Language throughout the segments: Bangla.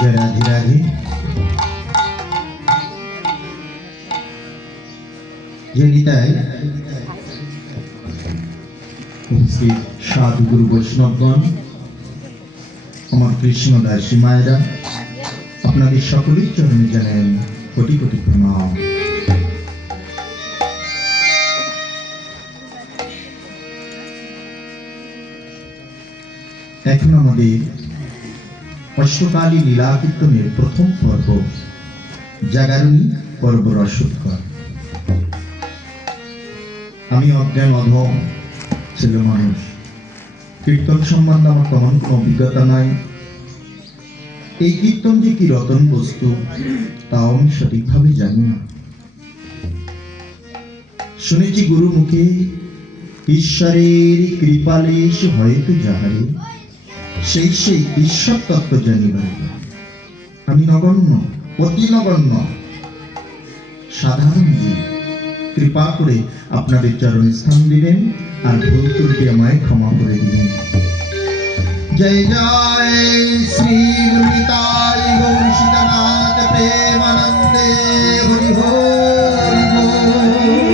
जय राधे राधे। जय निताई। उपस्थित साधु गुरु वैष्णवगण, আমার কৃষ্ণ দাসী মায়েরা, আপনাদের সকলের চরণে জানাই কোটি কোটি প্রণাম। এখন আমাদের অষ্টকালী লীলা কীর্তনের প্রথম পর্ব জাগরণী পর্ব রসোৎকর। আমি অজ্ঞান অধম ছেলে মানুষ, কীর্তন সম্বন্ধে আমার তেমন কোনো অভিজ্ঞতা নাই। এই কীর্তন যে কি রতন বস্তু তাও আমি সঠিকভাবে জানি না। শুনেছি গুরু মুখে ঈশ্বরের কৃপালেশ হয়তো যাহারে সেই সেই ঈশ্বর তত্ত্ব জানিবার। আমি নগণ্য, অতি নগণ্য সাধারণ জীব। কৃপা করে আপনাদের চরণে স্থান দিবেন আর ভুল ত্রুটি আমায় ক্ষমা করে দিবেন। জয় জয় শ্রী গুরুতাই গৌর সীতানাথ প্রেমানন্দে হরি হরি হরি হরি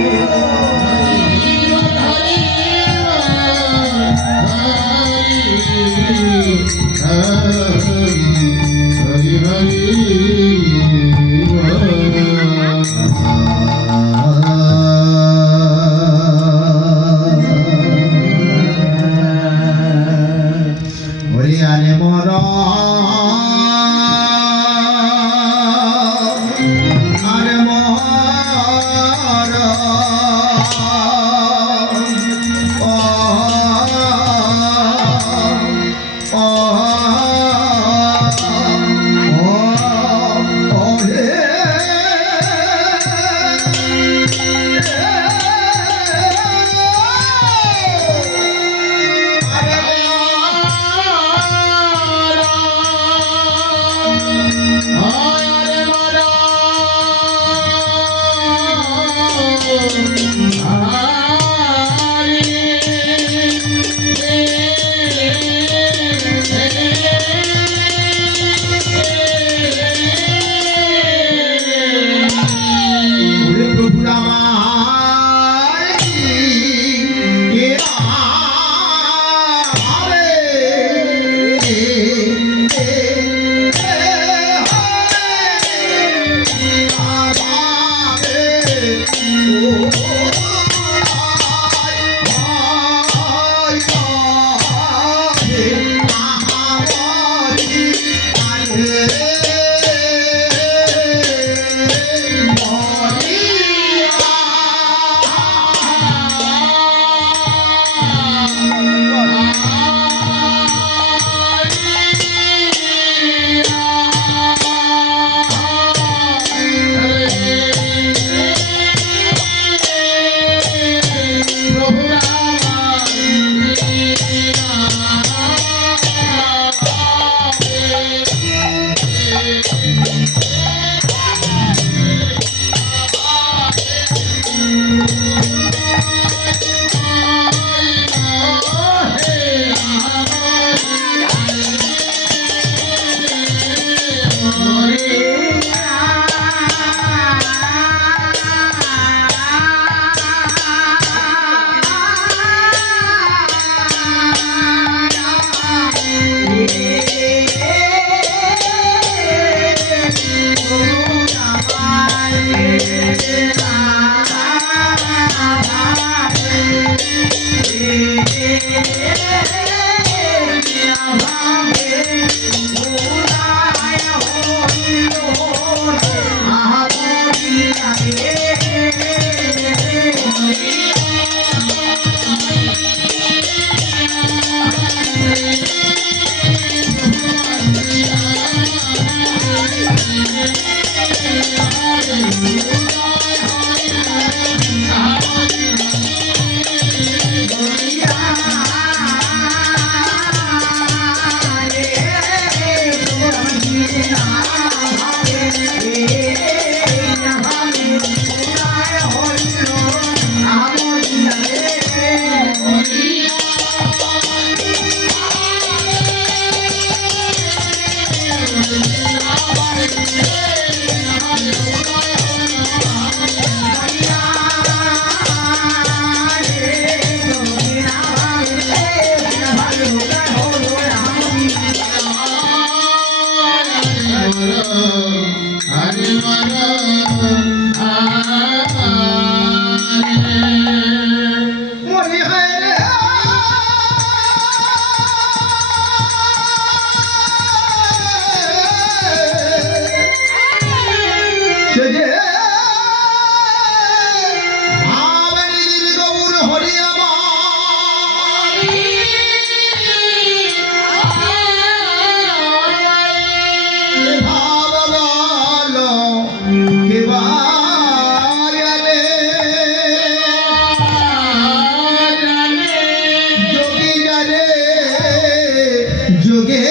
যোগে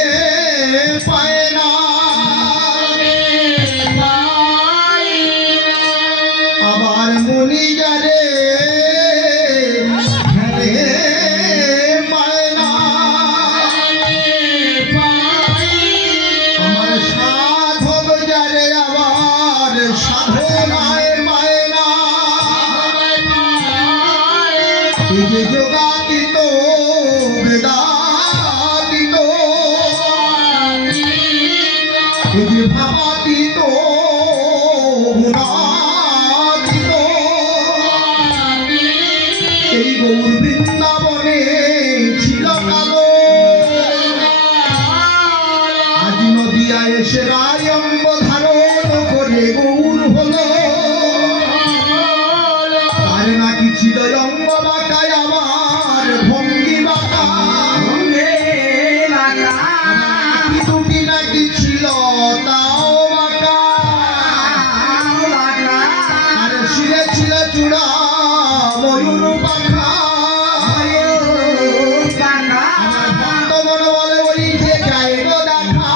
পায় না আবার মনি যারে খেলে পায় না আমার সাধক যারে আবার সাধনায় পায় না এই যে যোগাতীত বেদাতীত এই যে ভাবাতীত গুণাতীত এই গৌর বৃন্দাবনে ছিল কালো আজ নদিয়া এসে রায় অঙ্গ ধারণ করে গৌর হলো আর নাকি ছিল অঙ্গ বাঁকায় আমার ভঙ্গি বাঁকা দুটি নাকি ছিল তাও বাঁকা আর শিরে ছিল চূড়া ময়ূর পাখা আমার ভক্ত মনে বলে ওই যে যায় গো দেখা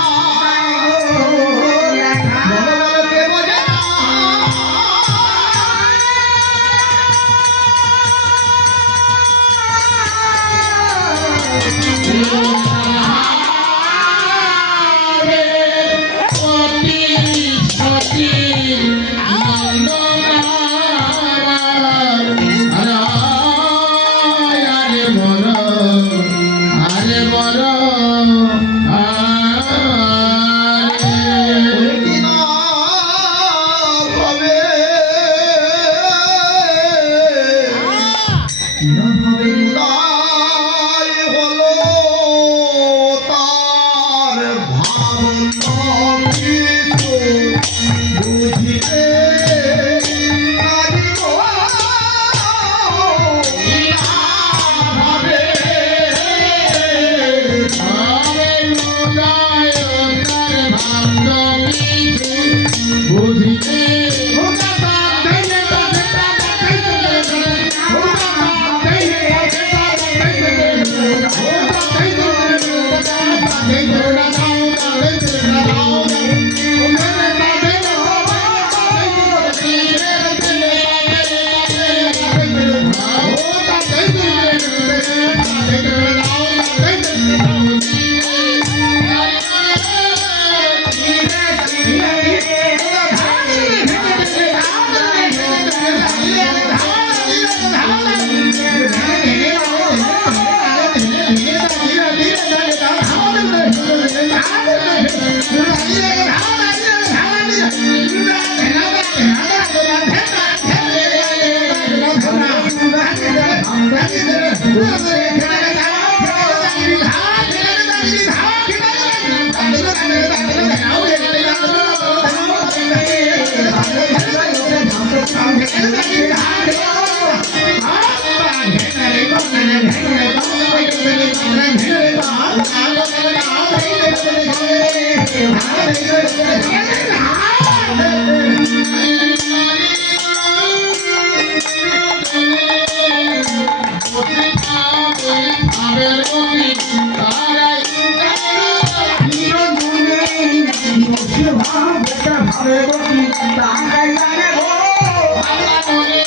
মনে বলে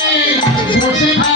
কে বোঝে না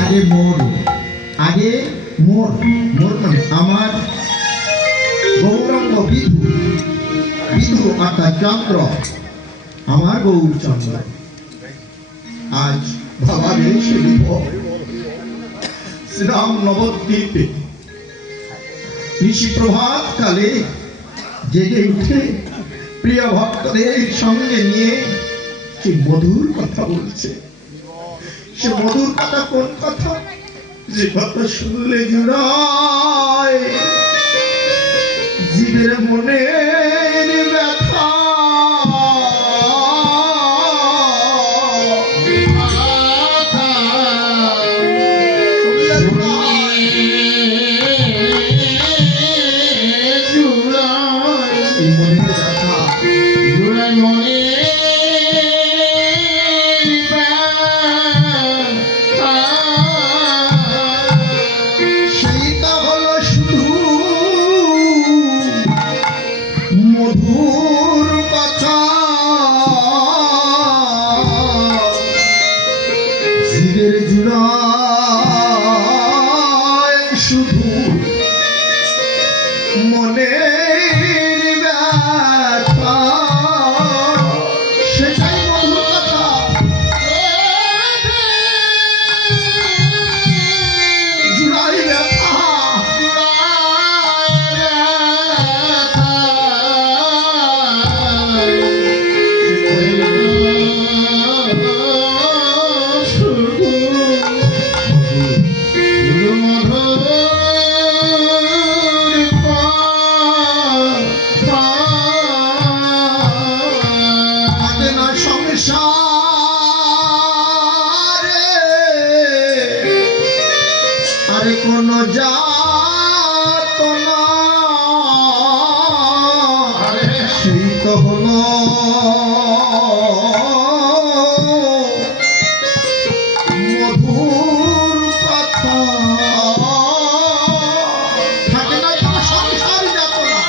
আগে মোর আগে মোর মোর মানে আমার গৌরাঙ্গ বিধু বিধু অর্থাৎ চন্দ্র আমার গৌরচন্দ্র আজ বাবা এসে শ্রীরাম নবদ্বীপে ঋষি প্রভাত কালে জেগে উঠে প্রিয় ভক্তদের সঙ্গে নিয়ে সে মধুর কথা বলছে। সে মধুর কথা কোন কথা? যে কথা শুনলে জুড়ায় জীবের মনের ব্যথা। মধুর কথা জীবের জুড়ায় শুধু মনের ব্যথা। সেটাই মধুর কথা। জুড়াই ব্যথা কোন যাতনা সেই তো হলো মধুর কথা। থাকে না কোনো সংসার যাতনা।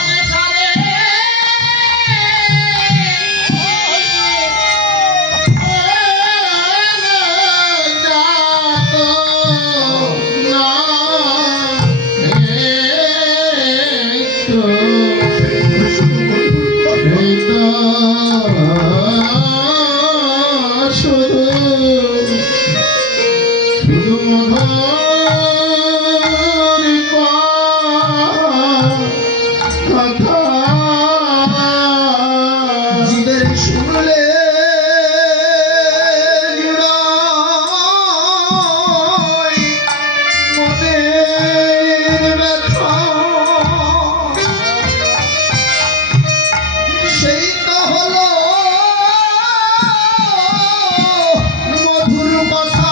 কথা জীবের শুনলে মনের ব্যথা সেই তো হলো মধুর কথা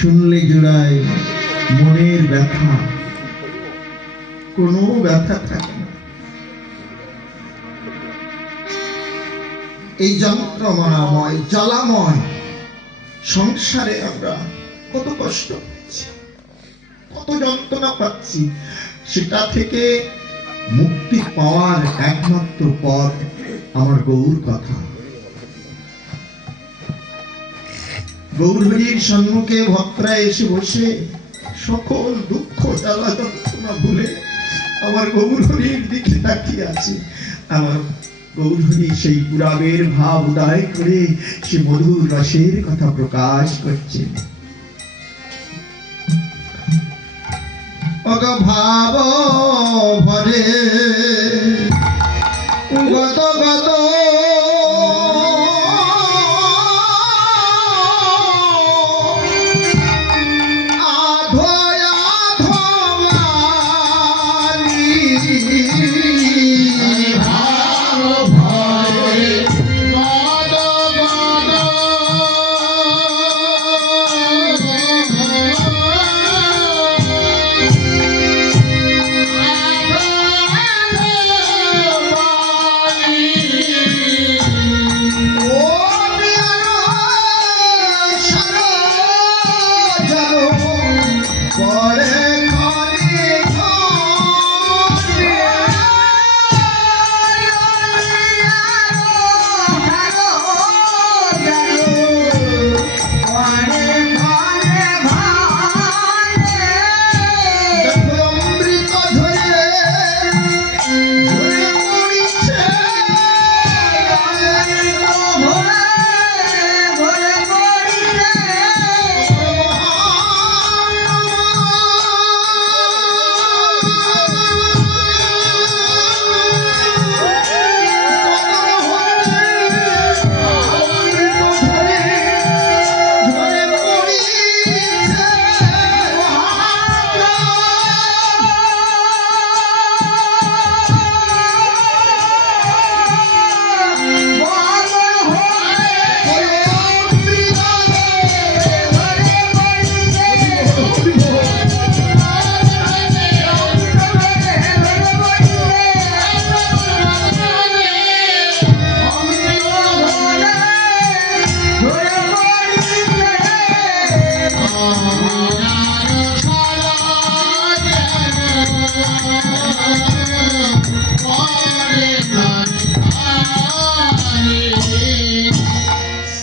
শুনলে জোড়ায় মনের ব্যথা, কোনো ব্যথা থাকে না। এই যন্ত্রণাময় জ্বালাময় সংসারে আমরা কত কষ্ট পাচ্ছি, কত যন্ত্রণা পাচ্ছি, সেটা থেকে মুক্তি পাওয়ার একমাত্র পথ আমার গৌর কথা। গৌরহরির সম্মুখে ভক্তরা এসে বসে সকল দুঃখ জ্বালা যন্ত্রণা ভুলে আমার গৌরহরির দিকে তাকিয়ে আছে। আমার গৌরহরি সেই পুরাবের ভাব উদয় করে সে মধুর রসের কথা প্রকাশ করছে। অগ ভাব ভরে গত গত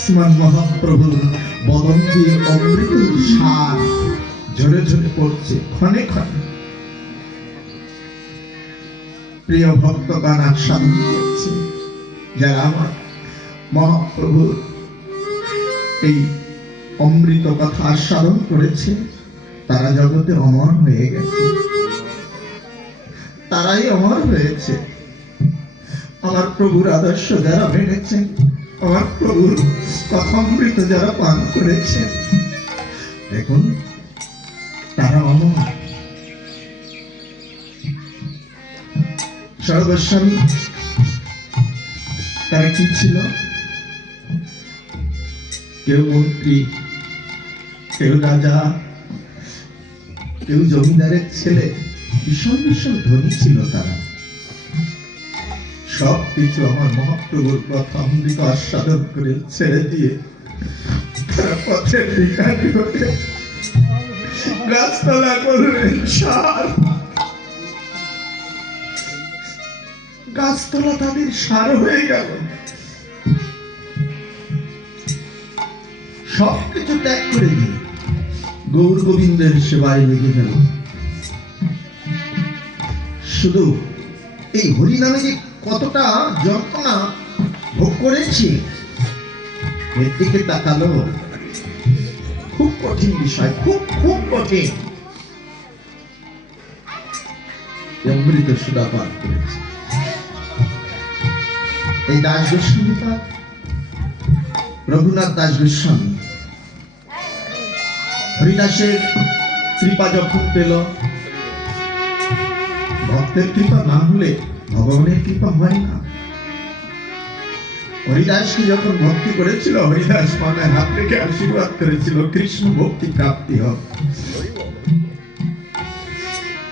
শ্রীমান মহাপ্রভু বদন দিয়ে অমৃত সার ঝরে ঝরে পড়ছে ক্ষণে ক্ষণে। প্রিয় ভক্তগণ আস্বাদন করছে, যারা আমার মহাপ্রভুর এই অমৃত কথা আস্বাদন করেছে তারা জগতে অমর হয়ে গেছে, তারাই অমর হয়েছে। আমার প্রভুর আদর্শ যারা মেনেছেন, আমার প্রভুর কথামৃত যারা পান করেছেন, দেখুন তারা অমর। সর্বস্বামী তারা কি ছিল? কেউ মন্ত্রী, কেউ রাজা, কেউ জমিদারের ছেলে, ভীষণ ভীষণ ধনী ছিল তারা। সব কিছু আমার মহাপ্রভুর কথা অমৃত আস্বাদন করে ছেড়ে দিয়ে তারা পথের ভিখারি হয়ে গাছতলা করলেন সার। গাছতলা তাদের সার হয়ে গেল। সবকিছু ত্যাগ করে দিয়ে গৌর গোবিন্দের সেবায় লেগে গেল। শুধু এই হরিনামে যে কতটা যন্ত্রণা ভোগ করেছি এর দিকে তাকালো, খুব কঠিন বিষয়, খুব খুব কঠিন। অমৃত সুধা পান করেছে এই দাস গোস্বামী পাঠ, রঘুনাথ দাস গোস্বামী। হরিদাসের কৃপা যখন পেল, ভক্তের কৃপা না হলে ভগবানের কৃপা হয় না। হরিদাসকে যখন ভক্তি করেছিল, হরিদাস মাথায় হাত রেখে আশীর্বাদ করেছিল কৃষ্ণ ভক্তি প্রাপ্তি হোক।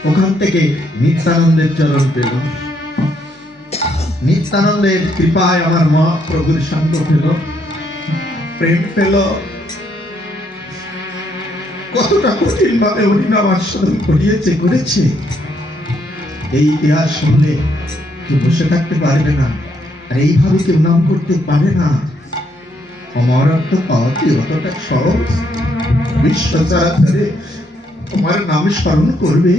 ওখান থেকে নিত্যানন্দের চরণ পেল, নিত্যানন্দের কৃপায় আমার মহাপ্রভুর সঙ্গ পেল, প্রেম পেল। কতটা কঠিন ভাবে হরিনাম আস্বাদন করেছে। এই ইতিহাস শুনলে কেউ বসে থাকতে পারবে না, আর এইভাবে কেউ নাম করতে পারে না। অমরত্ব পাওয়া কি অতটা সহজ? বিশ্ব চরাচরে তোমার নাম স্মরণ করবে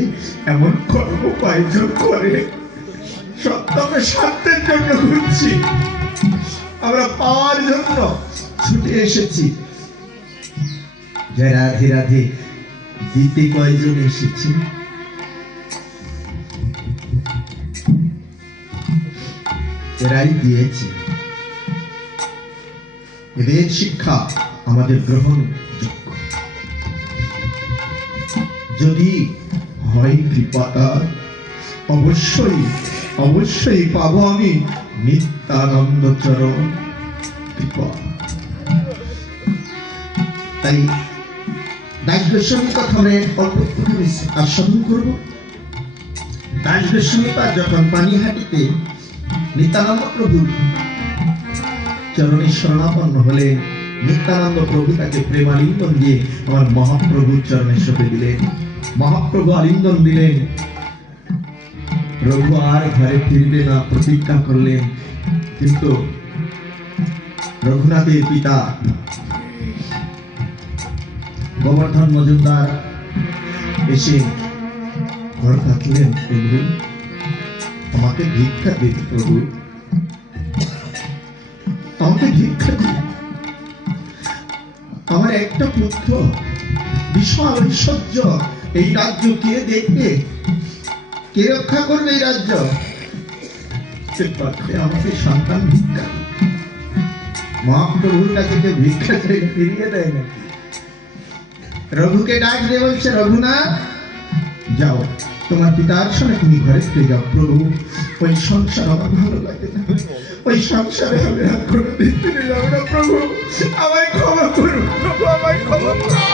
এমন কর্ম কয়েকজন করে? সত্যকে স্বার্থের জন্য ঘুরছি, আমরা পাওয়ার জন্য ছুটে এসেছি। যে রাধে রাধে দিতে কয়জন এসেছি? এরাই দিয়েছে। এদের শিক্ষা আমাদের গ্রহণযোগ্য। যদি হয় কৃপাটা, অবশ্যই অবশ্যই পাবো আমি নিত্যানন্দ চরণ কৃপা। তাই দাস গোস্বামীর কথা আমরা অল্প আস্বাদন করবো। দাস গোস্বামী যখন পানিহাটিতে নিত্যানন্দ প্রভু চরণে শরণাপন্ন হলেন, নিত্যানন্দ প্রভু তাকে প্রেমালিঙ্গন দিয়ে আমার মহাপ্রভুর চরণে সঁপে দিলেন। মহাপ্রভু আলিঙ্গন দিলেন। প্রভু আর ঘরে ফিরবে না প্রতিজ্ঞা করলেন। কিন্তু রঘুনাথের পিতা গোবর্ধন মজুমদার এসে ঘর থাকলেন, প্রভু আমাকে ভিক্ষা দিন, প্রভু আমাকে ভিক্ষা দিন। আমার একটা পুত্র, বিশাল ঐশ্বর্য, এই রাজ্য কে দেখবে, কে রক্ষা করবে এই রাজ্য? আমাকে সন্তান ভিক্ষা। মহাপ্রভুর কাছে কেউ ভিক্ষা চাই ফিরিয়ে দেয় নাকি? রঘুকে ডাক দিয়ে বলছে, রঘুনাথ যাও, তোমার পিতার সঙ্গে তুমি ঘরে ফিরে যাও। প্রভু ওই সংসার আমার ভালো লাগে না, ওই সংসারে আমি আর কোনোদিন ফিরে যাবো না। প্রভু আমায় ক্ষমা করুন, প্রভু আমায় ক্ষমা করুন।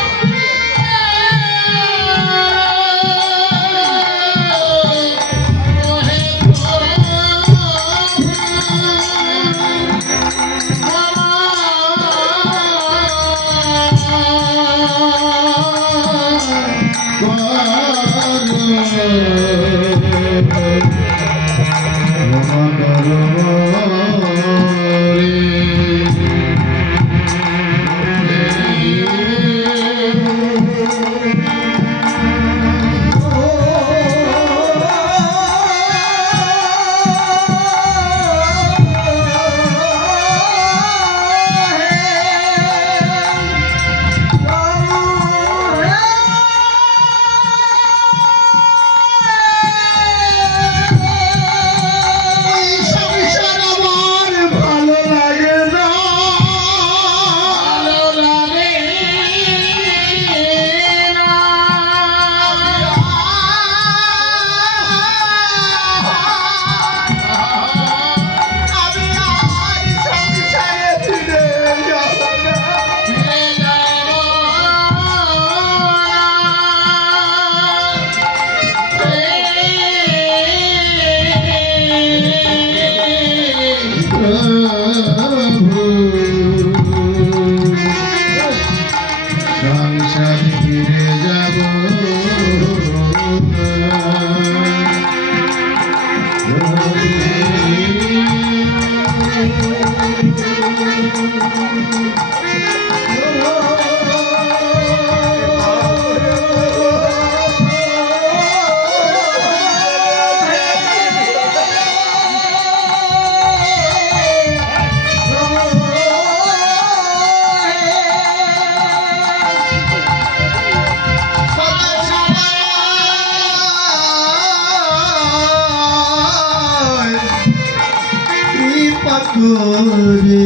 করে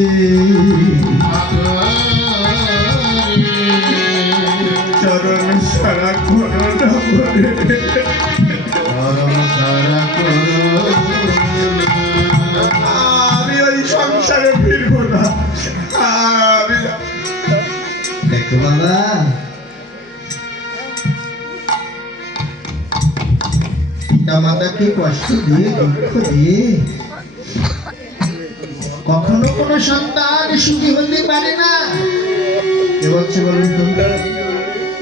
চরণ সারা করোনা করে আমি ওই সংসারে ফিরবো না। আমি দেখো বাবা, পিতা মাতাকে কষ্ট দিয়ে দুঃখ দিয়ে কখনো কোনো সন্তান সুখী হতে পারে না। কে বলছে বলুন তো?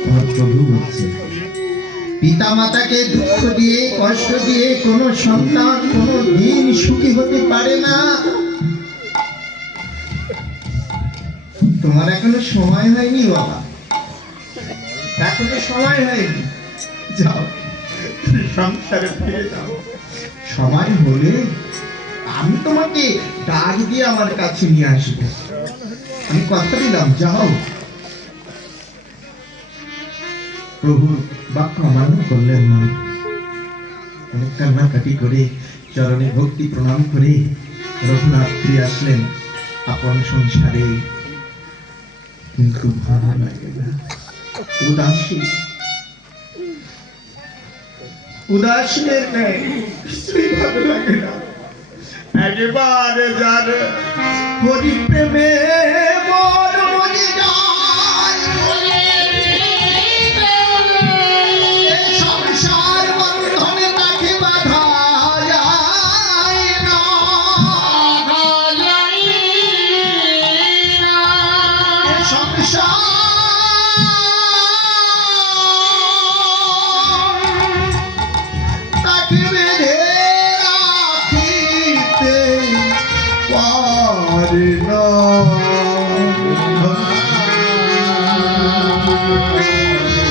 আমার প্রভু বলছে, পিতা মাতাকে দুঃখ দিয়ে কষ্ট দিয়ে কোনো সন্তান কোনো দিন সুখী হতে পারে না। তোমার এখনো সময় হয়নি বাবা, এখনো সময় হয়নি। যাও, সংসারে ফিরে যাও। সময় হলে আমি তোমাকে ডাক দিয়ে আমার কাছে নিয়ে আসবো। আমি কথা দিলাম, যাও। প্রভুর বাক্য অমান্য করলেন না। অনেক কান্নাকাটি করে চরণে ভক্তি প্রণাম করে রঘুনাথ ফিরে আসলেন আপন সংসারে। কিন্তু ভালো লাগে না, উদাসী উদাসীনের ন্যায় কিছুই ভালো লাগে না। একেবারে যার হরিপ্রেমে মন মরে যায়, এই সংসার বন্ধনে তাকে বাধা যায় না। এই সংসার তাকে বেঁধে রাখিতে পারে না।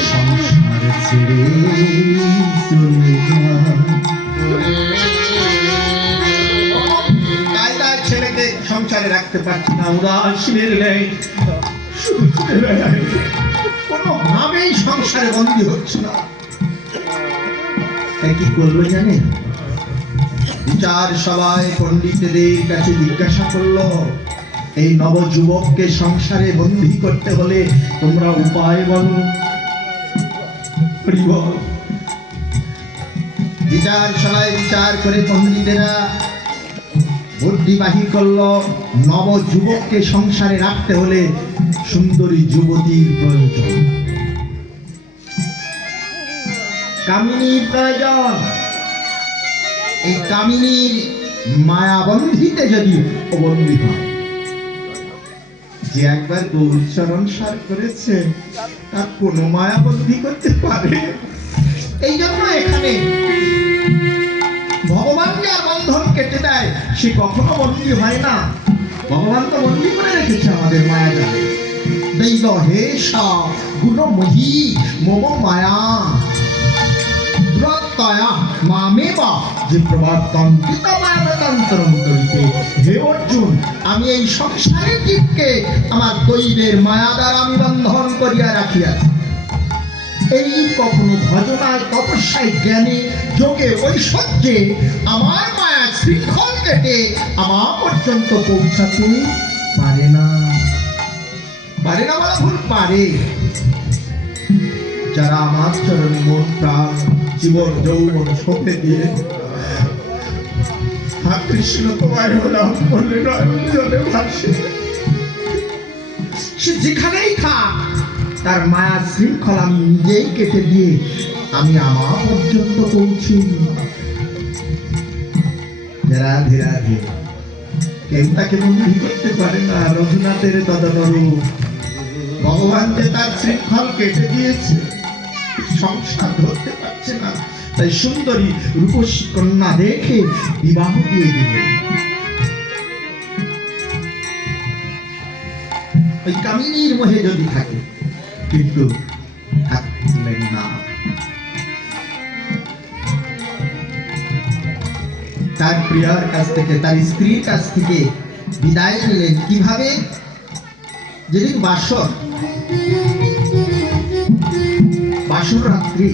সংসার ছেড়ে চলে যায়, তাই ছেলেকে সংসারে রাখতে পারছি না। উদাসীনের নেই, শুধু ছুটে বেড়ায়, কোনোভাবেই সংসারে বন্দী হচ্ছে না। তাই কি করবো জানেন? বিচার সবাই পণ্ডিতদের কাছে জিজ্ঞাসা করলো, এই নবযুবককে সংসারে বন্দী করতে হলে তোমরা উপায় বলো। বিচার সবাই বিচার করে পণ্ডিতেরা বুদ্ধি বাহির করলো, নবযুবককে সংসারে রাখতে হলে সুন্দরী যুবতীর প্রয়োজন, কামিনীর প্রয়োজন। এই কামিনীর মায়াবন্ধিতে যদি অবন্ধী হয়, যে একবার গৌরচরণ সার করেছে তার কোনো মায়াবন্ধি করতে পারে? এই জন্য এখানে ভগবান যার বন্ধন কেটে দেয় সে কখনো বন্দী হয় না। ভগবান তো বন্দী করে রেখেছে আমাদের মায়া জালে। দৈব হেষা গুণময়ী মম মায়া দ্রতয়া মামেবা যে প্রবর্তন্তিত মায়াতন্ত্রম করিতে। হে অর্জুন, আমি এই সংসারের জীবকে আমার দৈবের মায়া দ্বারা আমি বন্ধন করিয়া রাখিয়াছি। এই কখনো ভজনায় তপস্যায় জ্ঞানে যোগে ঐশ্বর্যে আমার মায়া শৃঙ্খল কেটে আমার পর্যন্ত পৌঁছাতে পারে না। পারে না বলা ভুল, পারে। যারা আমার চরণে মন প্রাণ জীবন যৌবন সঁপে দিয়ে কৃষ্ণ তোমায় হলাম বলে নয়ন জলে ভাসে, সে যেখানেই থাক তার মায়া শৃঙ্খল আমি নিজেই কেটে দিয়ে আমি আমার পর্যন্ত পৌঁছি। রাধে রাধে। কেউ তাকে বন্দী করতে পারে না। রঘুনাথের তদনরূপ ভগবান যে তার শৃঙ্খল কেটে দিয়েছে, সংসার ধরতে পারছে না, তাই সুন্দরী রূপসী কন্যা দেখে বিবাহ দিয়ে দিলেন। ওই কামিনীর মোহে যদি থাকে, কিন্তু থাকলেন না। তার প্রিয়ার কাছ থেকে, তার স্ত্রীর কাছ থেকে বিদায় নিলেন কিভাবে? যেদিন বাসর রাত্রি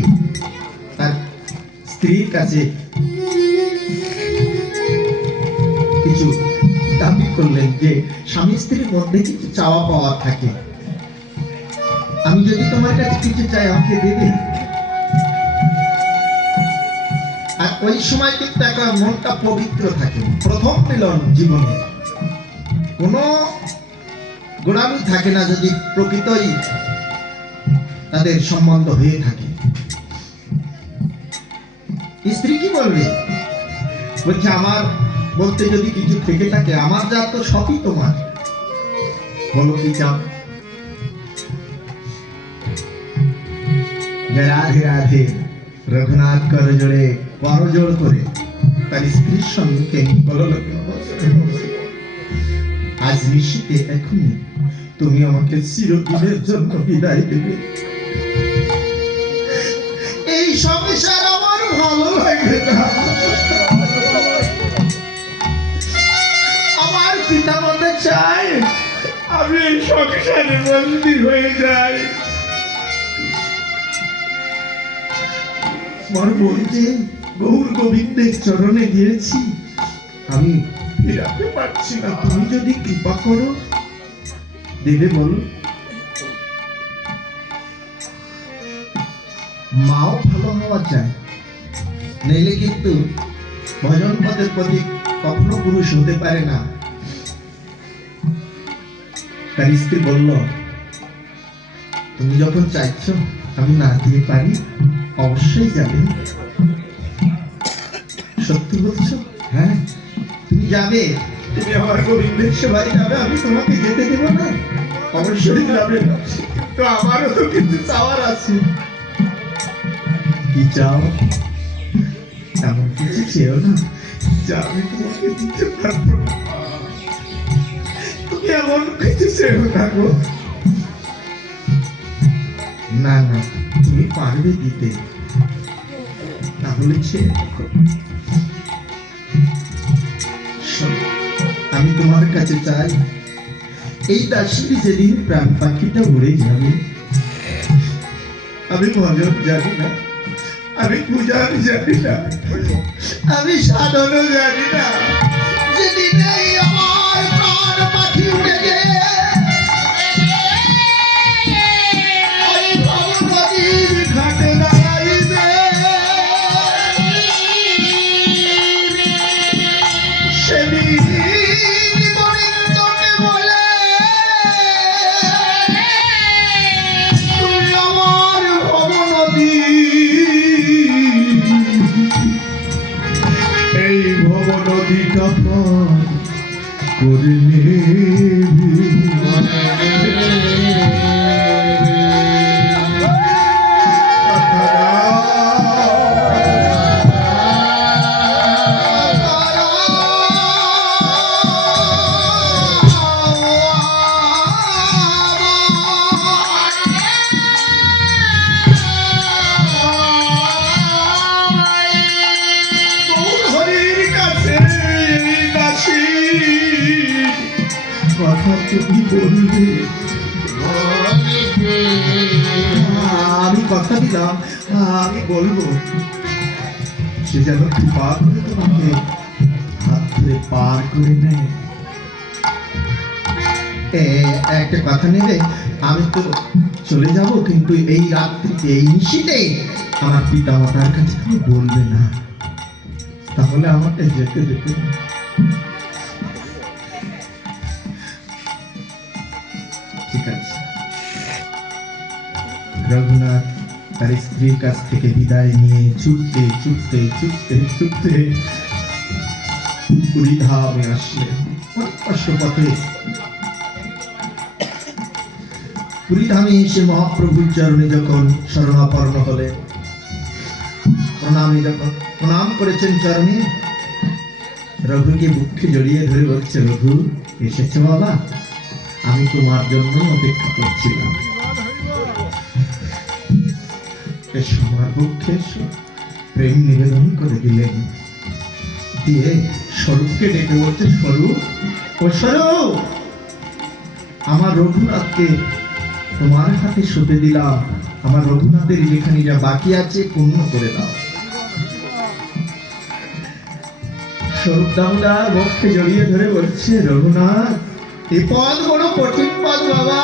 তার স্ত্রীর কাছে কিছু দাবি করলেন যে স্বামী স্ত্রীর মধ্যে কিছু চাওয়া পাওয়া থাকে, আমি যদি তোমার কাছে কিছু চাই আমাকে দেবে। আর ওই সময় কিন্তু একটা মনটা পবিত্র থাকে, প্রথম মিলন জীবনে কোনো গোড়ামি থাকে না যদি প্রকৃতই তাদের সম্বন্ধ হয়ে থাকে। স্ত্রী কি বলবে? বলছে আমার বলতে যদি কিছু থেকে থাকে, আমার যা তো সবই তোমার, বলো কি চাও। রাধে রাধে রঘুনাথ করজোড়ে করে তার স্ত্রীর সঙ্গে বলল, আজ নিশীতে এখনই তুমি আমাকে চিরদিনের জন্য বিদায় দেবে। এই সংসার আমার ভালো লাগে না, আমার পিতা মাতা চায় আমি এই সংসারে বন্দী হয়ে যাই। আমার বলছে গৌর গোবিন্দের চরণে দিয়েছি, আমি ফিরাতে পারছি না, তুমি যদি কৃপা করো দেবে বলো। মাও ভালো হওয়া চায়, নইলে কিন্তু ভজন পথের প্রতি কখনো পুরুষ হতে পারে না। তার স্ত্রী বলল, তুমি যখন চাইছো আমি না দিয়ে পারি, অবশ্যই যাবে। সত্যি বলছো? হ্যাঁ তুমি যাবে, তুমি আমার গোবিন্দের সেবায় যাবে, আমি তোমাকে যেতে দেব না? অবশ্যই যাবে। তো আমারও তো কিছু চাওয়ার আছে। কি চাও? এমন কিছু চেয়েও না যা আমি তোমাকে দিতে পারবো না। তুমি এমন কিছু চেয়েও না গো। না না, তুমি পারবে দিতে, তাহলে চেয়ে দেখো। আমি তোমার কাছে চাই, এই দাসী যেদিন প্রাণ পাখিটা উড়ে যাবে, আমি ভজন জানি না, আমি পূজার জানি না, আমি সাধনও জানি না, যেদিন এই আমার প্রাণ পাখি উড়ে গেলে ওই ভগবতীর ঘাটে দাঁড়াইবে, সেদিন গোবিন্দকে বলে তুমি আমার ভবনদী, এই ভবনদীটা পার করে নেবে। কথা তুমি বলবে, আমি কথা দিলাম, আমি বলবো, সে যেন কৃপা করে তোমাকে হাত ধরে পার করে নেয়। একটা কথা নেবে, আমি তো চলে যাব, কিন্তু এই রাত্রিতে, এই নিশীতে আমার পিতা মাতার কাছে তুমি বলবে না, তাহলে আমাকে যেতে দেবে না। ঠিক আছে। রঘুনাথ তার স্ত্রীর কাছ থেকে বিদায় নিয়ে ছুটতে ছুটতে ছুটতে ছুটতে পুরীধামে আসলেন। অনেক কষ্ট পথে পুরীধামে এসে মহাপ্রভুর চরণে যখন শরণাপন্ন হলেন, প্রণাম করেছেন চরণে, রঘুকে বুকে জড়িয়ে ধরে বলছে, রঘু এসেছো বাবা, আমি তোমার জন্য অপেক্ষা করছিলাম। এসো আমার পক্ষে এসো। প্রেম নিবেদন করে দিলেন, দিয়ে স্বরূপকে ডেকে বলছে, স্বরূপ, ও স্বরূপ, আমার রঘুনাথকে তোমার হাতে সঁপে দিলাম। আমার রঘুনাথের যেখানে যা বাকি আছে পূর্ণ করে দাও। স্বরূপ দামোদর বক্ষে জড়িয়ে ধরে বলছে, রঘুনাথ, এ পদ বড় কঠিন পদ বাবা,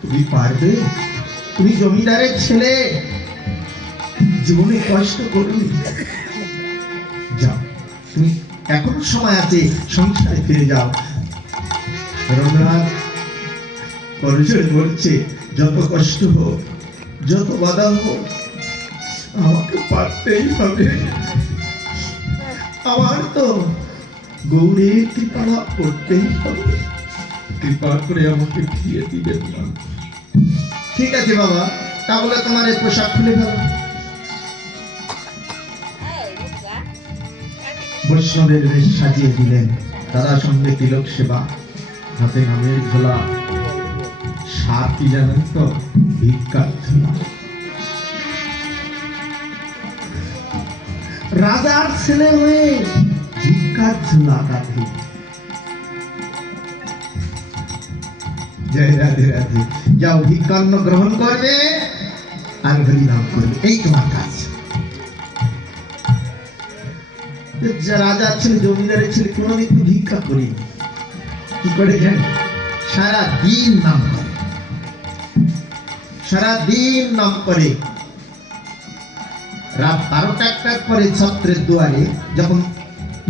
তুমি পারবে? তুমি জমিদারের ছেলে, জীবনে কষ্ট করুন, যাও, তুমি এখনো সময় আছে, সংসারে ফিরে যাও। রঘুনাথ পরিচয় বলছে, যত কষ্ট হোক, যত বাধা হোক, আমাকে পারতেই হবে। আমার তো গৌরীর কৃপা লাভ করতেই হবে। কৃপা করে আমাকে ফিরিয়ে দিবেন না। ঠিক আছে বাবা, তাহলে তোমার এই পোশাক খুলে ফেলো। বৈষ্ণবের বেশ সাজিয়ে দিলেন, তারা সঙ্গে তিলক সেবা, হাতে নামের ঝোলা, সার কি জানেন তো, ভিক্ষার ঝোলা। রাজার ছেলে হয়ে ভিক্ষার ঝোলা কাঁধে। জয় রাধে রাধে। যাও, ভিক্ষান্ন গ্রহণ করবে আর হরিনাম করবে, এই তোমার কাজ। রাজার ছেলে, জমিদারের ছেলে কোনোদিন ভিক্ষা করিনি। কি করে জানি? সারা দিন নাম করে, সারা দিন নাম করে। রাত 12টার পরে ছত্রের দুয়ারে, যখন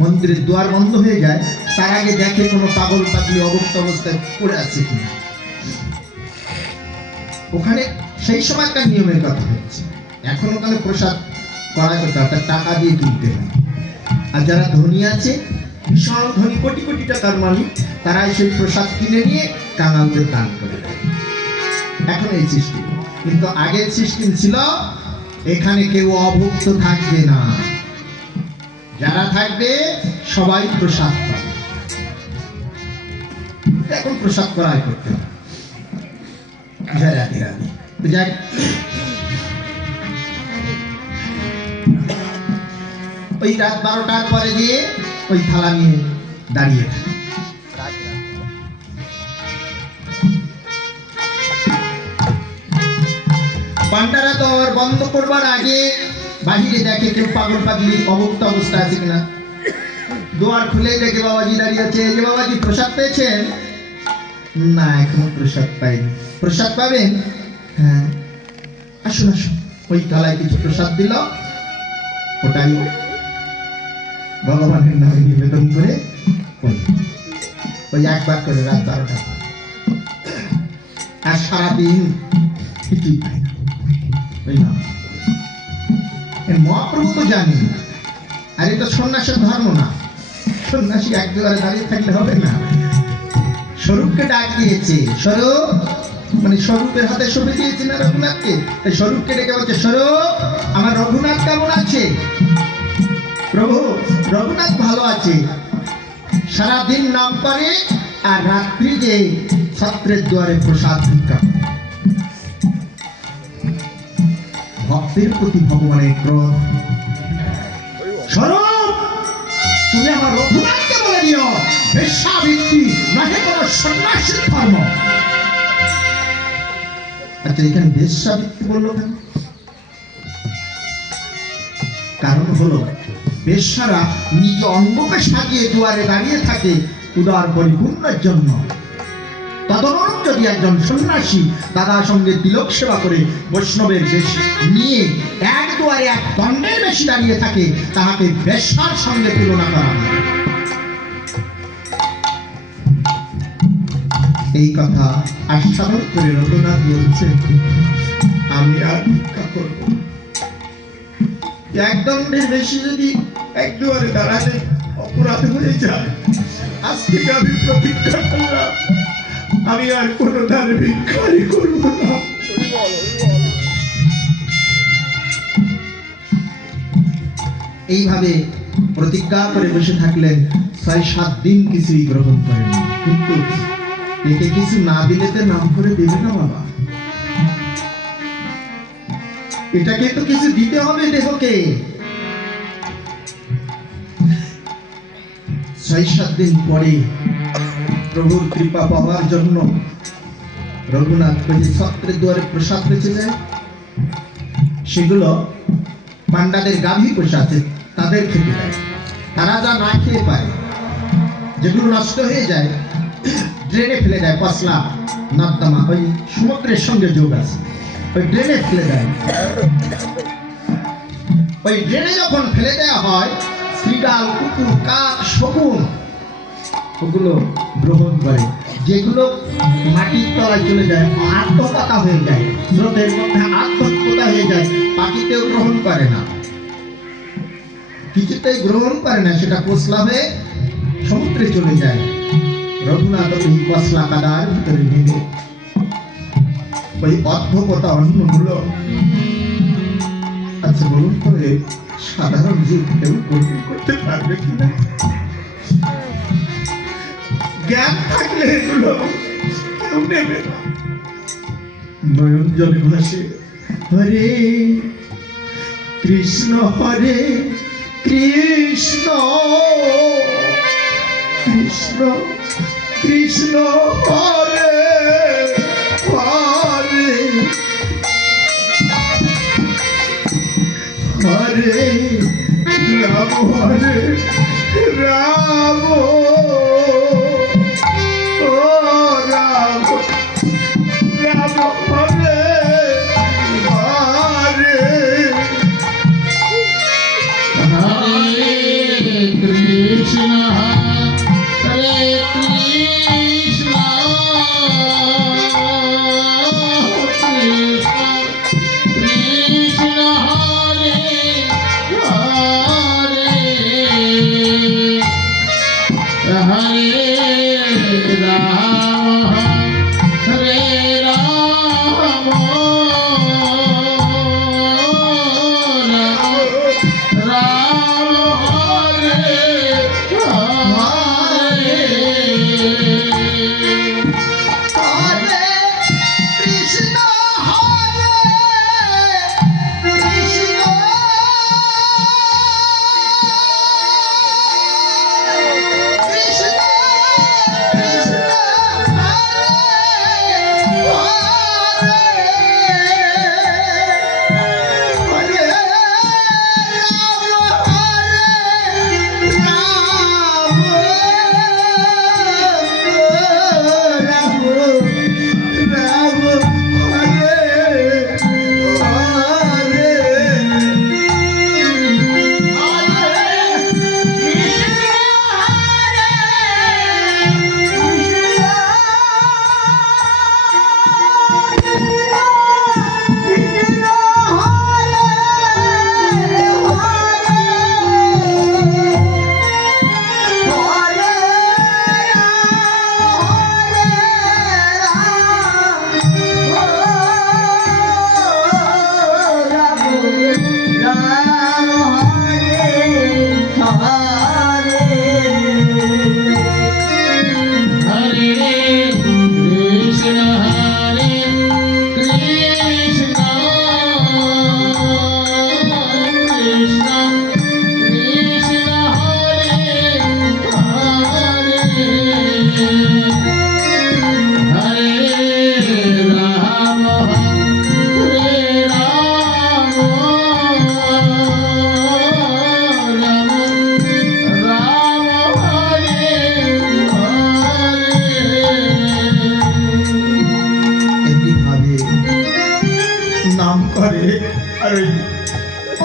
মন্দিরের দুয়ার বন্ধ হয়ে যায়, তার আগে দেখে কোনো পাগল পাগলি অবক্ত অবস্থায় পড়ে আছে কিনা। ওখানে সেই সময়কার নিয়মের কথা হচ্ছে। এখন ওখানে প্রসাদ করার কথা, তার টাকা দিয়ে কিনতে হয়। আর যারা ধনী আছে, ভীষণ ধনী, কোটি কোটি টাকার মালিক, তারা সেই প্রসাদ কিনে নিয়ে কাঙালদের দান করে দেয়। এখন এই সিস্টেম, কিন্তু আগের সিস্টেম ছিল এখানে কেউ অভুক্ত থাকবে না, যারা থাকবে সবাই প্রসাদ পাবে। এখন প্রসাদ করাই করতে হবে। ওই রাত 12টার পরে গিয়ে ওই থালা নিয়ে দাঁড়িয়ে থাকে। পান্ডারা তো বন্ধ করবার আগে বাহিরে দেখে কেউ পাগল পাগলি অবক্ত অবস্থা আছে কিনা। দুয়ার খুলে দেখে বাবাজি দাঁড়িয়ে আছে। যে বাবাজি প্রসাদ পেয়েছেন? না, এখনো প্রসাদ পাইনি। প্রসাদ পাবেন? হ্যাঁ, আসুন আসুন। ওই থালায় কিছু প্রসাদ দিল, ওটাই ভগবানের নামে নিবেদন করে ওই একবার করে রাত 12টা, আর সারাদিন কিছুই পায় না। ওই নাম মহাপ্রভু তো জানি, আর এটা সন্ন্যাসের ধর্ম না। সন্ন্যাসী এক দুয়ারে দাঁড়িয়ে থাকলে হবে না। স্বরূপকে ডাক দিয়েছে, স্বরূপ, মানে স্বরূপের হাতে সঁপে দিয়েছে না রঘুনাথকে, তাই স্বরূপকে ডেকে বলছে, স্বরূপ, আমার রঘুনাথ কেমন আছে? প্রভু, রঘুনাথ ভালো আছে, সারাদিন নাম করে আর রাত্রি যে ছত্রের দুয়ারে প্রসাদ ভিক্ষা। ভক্তের প্রতি ভগবানের ক্রোধ। স্বরূপ, তুমি আমার রঘুনাথকে বলে দিও, বেশ্যাবৃত্তি নাহি কোনো সন্ন্যাসীর ধর্ম। আচ্ছা, এখানে বেশ্যাবৃত্তি বললো কেন? কারণ হলো, বেশ্যারা নিজ অঙ্গকে সাজিয়ে দুয়ারে দাঁড়িয়ে থাকে উদার পরিপূর্ণের জন্য। তদনুরূপ যদি একজন সন্ন্যাসী দাদার সঙ্গে তিলক সেবা করে বৈষ্ণবের বেশ নিয়ে এক দুয়ারে এক দণ্ডের বেশি দাঁড়িয়ে থাকে, তাহাকে বেশ্যার সঙ্গে তুলনা করা হয়। এই কথা আস্বাদন করে রঘুনাথ বলছে, আমি আর ভিক্ষা করব না। এক দণ্ডের বেশি যদি এক দুয়ারে দাঁড়ালে অপরাধ হয়ে যায়, আজ থেকে আমি প্রতিজ্ঞা করলাম, আমি আর কোনো ধারে ভিক্ষারি করব না। এইভাবে প্রতিজ্ঞা করে বসে থাকলেন। 6-7 দিন কিছুই গ্রহণ করেনি। কিন্তু একে কিছু না দিলে তো নাম করে দেবে না বাবা, এটাকে তো কিছু দিতে হবে দেহকে। 6-7 দিন পরে প্রভুর কৃপা পাওয়ার জন্য রঘুনাথ কবি ছত্রের দুয়ারে প্রসাদ বেঁচে যায়। সেগুলো পান্ডাদের গাভী পোষা আছে, তাদের খেতে দেয়। তারা যা না খেয়ে পায়, যেগুলো নষ্ট হয়ে যায় ড্রেনে ফেলে দেয়। পশলা নর্দমা ওই সমুদ্রের সঙ্গে যোগ আছে, ওই ড্রেনে ফেলে দেয়। ওই ড্রেনে যখন ফেলে দেওয়া হয়, শ্রীগাল, কুকুর, কাক, শকুন ওগুলো গ্রহণ করে। যেগুলো মাটির তলায় চলে যায়, আত্মপাতা হয়ে যায়, স্রোতের মধ্যে আত্মপাতা হয়ে যায়, পাখিতেও গ্রহণ করে না, কিছুতেই গ্রহণ করে না, সেটা পশলা হয়ে সমুদ্রে চলে যায়। রঘুনাথ ওই পশলা কাদার ভিতরে নেমে ওই অদ্ভুত অন্নগুলো, আচ্ছা বলুন তো, সাধারণ জীব কেউ করতে পারবে কিনা? জ্ঞান থাকলে এগুলো কেউ নেবে না। নয়ন জলে ভাসে হরে কৃষ্ণ হরে কৃষ্ণ কৃষ্ণ কৃষ্ণ হরে হরে হরে রাম হরে রাম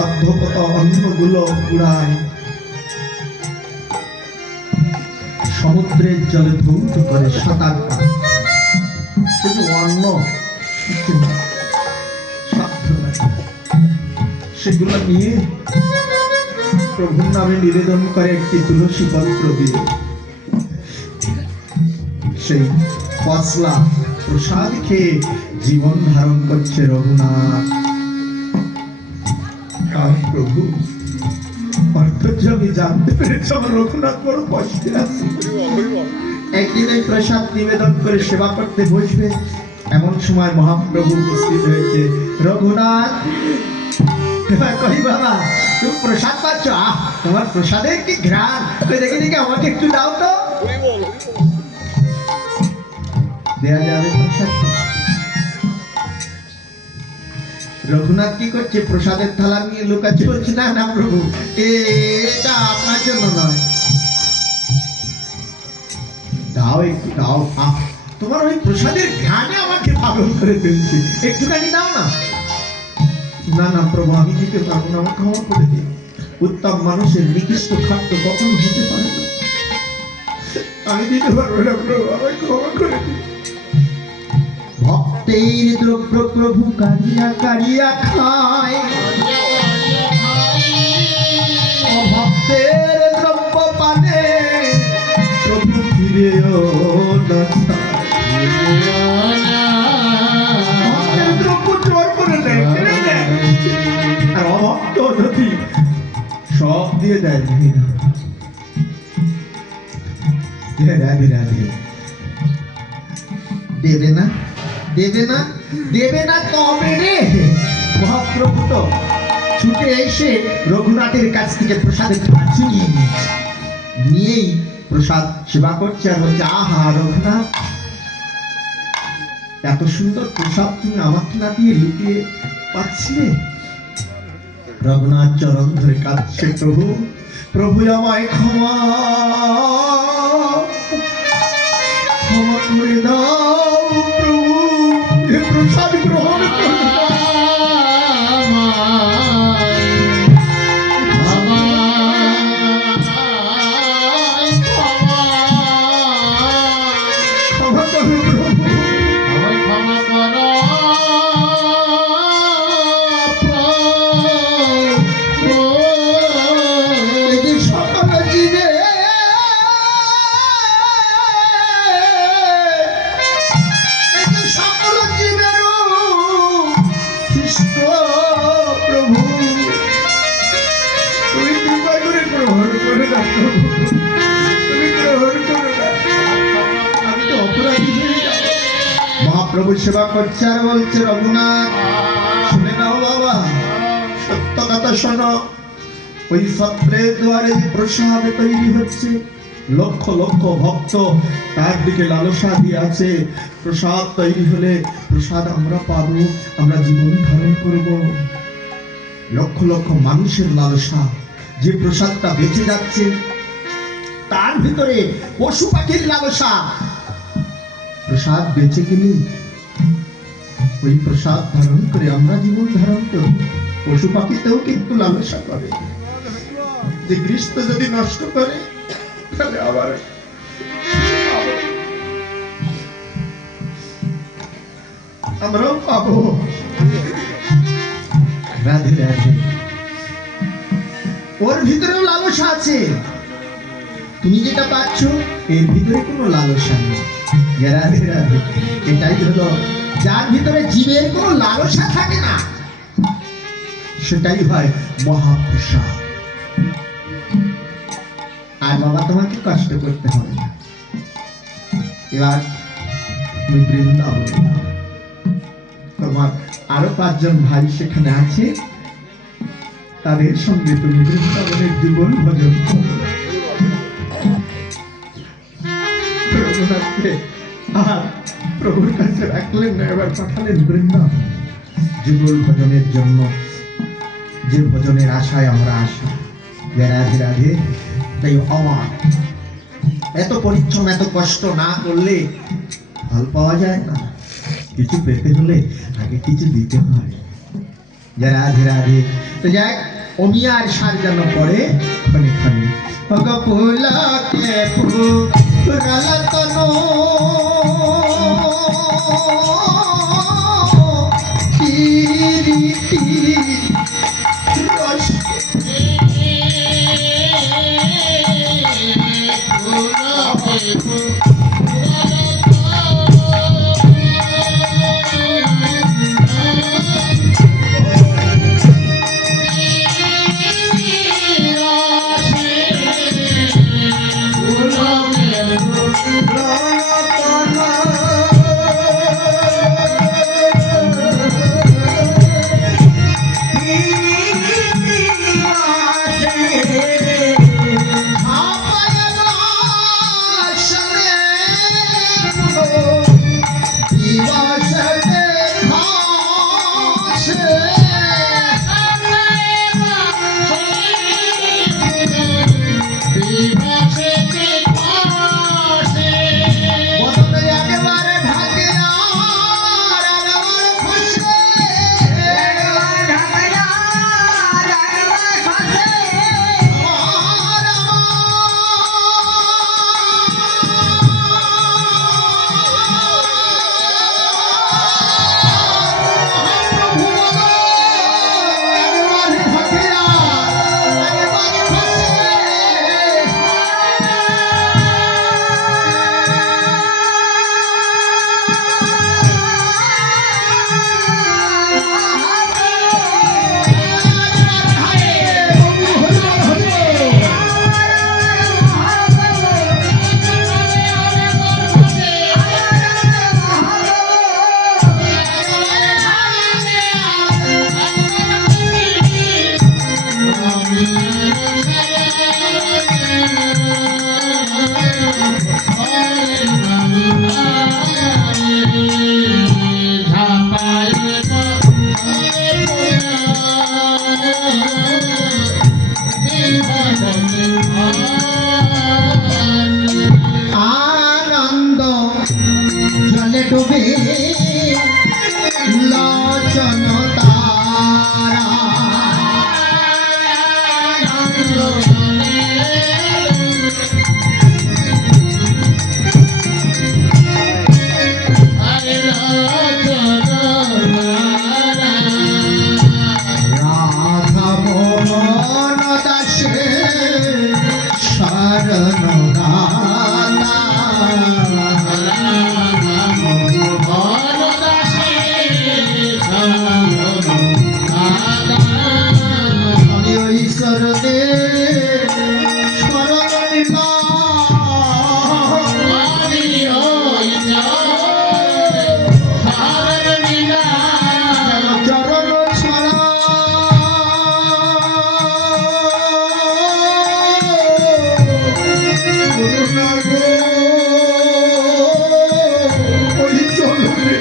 অদ্ভুত অন্নগুলো উড়ায়, সমুদ্রের জলে ধৌত করে সাঁতার পায়। শুধু অন্ন সেগুলো নিয়ে প্রভুর নামে নিবেদন করে একটি তুলসী পত্র দিয়ে। সেই পশলা প্রসাদ খেয়ে জীবন ধারণ করছে রঘুনাথ। প্রভু অথচ আমি জানতে পেরেছি আমার রঘুনাথ বড় কষ্টে আছে। একদিন এই প্রসাদ নিবেদন করে সেবা করতে বসবে, এমন সময় মহাপ্রভু উপস্থিত হয়েছে। রঘুনাথ, এবার কই বাবা তুমি প্রসাদ পাচ্ছ? তোমার প্রসাদের কি ঘ্রাণ, দেখে দেখে আমাকে একটু দাও তো। দেয়া যাবে প্রসাদ? রঘুনাথ কি করছে? প্রসাদের থালা নিয়ে লুকাচ্ছে, বলছে না না প্রভু, এটা আপনার জন্য নয়, দাও একটু দাও। তোমার ওই প্রসাদের ঘ্রাণে আমাকে পাগল করে ফেলছে, একটুখানি দাও না। না না প্রভু, আমি দিতে পারবো না, আমার ক্ষমা করে দিন। উত্তম মানুষের নিকৃষ্ট খাদ্য কখনো হতে পারে না, আমি দিতে পারবো না প্রভু, আমাকে ক্ষমা করে দিন। ভক্তের দ্রব্য প্রভু কারিয়া কারিয়া খায়, ভক্তের দ্রব্য পানে প্রভু ফিরেও না চায়। ভক্তের দ্রব্য জোর করে দেয়, আর অভক্ত যদি সব দিয়ে দেয়। রাধে রাধে, দেবে না দেবে না দেবে না তবে রে। মহাপ্রভু তো ছুটে এসে রঘুনাথের কাছ থেকে প্রসাদের থালা নিয়েই প্রসাদ সেবা করছে আর বলছে, আহা রঘুনাথ, এত সুন্দর প্রসাদ তুমি আমাকে না দিয়ে লুকিয়ে পাচ্ছিলে। রঘুনাথ চরণ ধরে কাঁদছে, প্রভু প্রভু আমায় ক্ষমা ক্ষমা করে দাও প্রভু, এ প্রসাদ গ্রহণ করে প্রভু সেবা করছে আর বলছে, রঘুনাথ শুনে নাও বাবা, সত্য কথা শোনো। ওই সত্রের দুয়ারে প্রসাদ তৈরি হচ্ছে, লক্ষ লক্ষ ভক্ত তার দিকে লালসা দিয়ে আছে। প্রসাদ তৈরি হলে প্রসাদ আমরা পাবো, আমরা জীবন ধারণ করব। লক্ষ লক্ষ মানুষের লালসা, যে প্রসাদটা বেঁচে যাচ্ছে তার ভিতরে পশু পাখির লালসা। প্রসাদ বেঁচে গেলে ওই প্রসাদ ধারণ করে আমরা জীবন ধারণ করি। পশু পাখিতেও কিন্তু লালসা করে, যে গৃহস্থ যদি নষ্ট করে তাহলে আবার আমরাও পাবো। রাধে রাধে, ওর ভিতরেও লালসা আছে, তুমি যেটা পাচ্ছ এর ভিতরে কোনো লালসা নেই। রাধে রাধে, এটাই হলো যার ভিতরে জীবের কোনো লালসা থাকে না, সেটাই হয় মহাপ্রসাদ। আর বাবা তোমাকে কষ্ট করতে হবে না, এবার তুমি বৃন্দাবনে যাও, তোমার আরো 5 জন ভাই সেখানে আছে, তাদের সঙ্গে তুমি বৃন্দাবনের জীবন ভজন করো। রঘুনাথকে আর প্রভুর কাছে রাখলেন না, এবার পাঠালেন বৃন্দাবন যুগল ভজনের জন্য, যে ভজনের আশায় আমরা আসি। রাধে রাধে, তাই আমার এত পরিশ্রম এত কষ্ট না করলে ফল পাওয়া যায় না, কিছু পেতে হলে আগে কিছু দিতে হয়। রাধে রাধে, তো যাক অমিয়ার সার যেন পড়ে ক্ষণে ক্ষণে, ফুলকে ফুরালতন জলে ডুবে লোচন তারা রাধা মোহন দাসে শরণ দাতা হরি ঈশ্বর দে শরণ নিলা চরণ ছাড়া করুণা গো ওই চরণে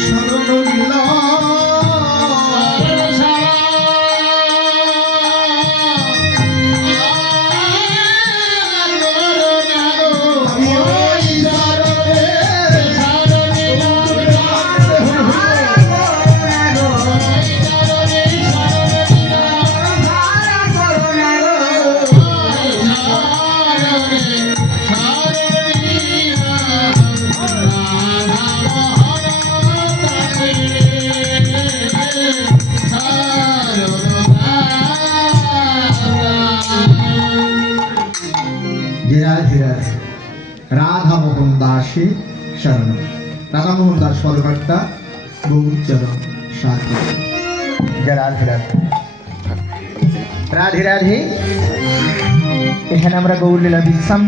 শরণ নিলা আমি ওই চরণে ধীরে ধীরে রাধা মোহন দাসে শরণ রাধা মোহন দাস কলকাতা গৌরচরণ সাথী জয় রাধে রাধে রাধে রাধে। এখানে আমরা গৌর লীলা বিশ্রাম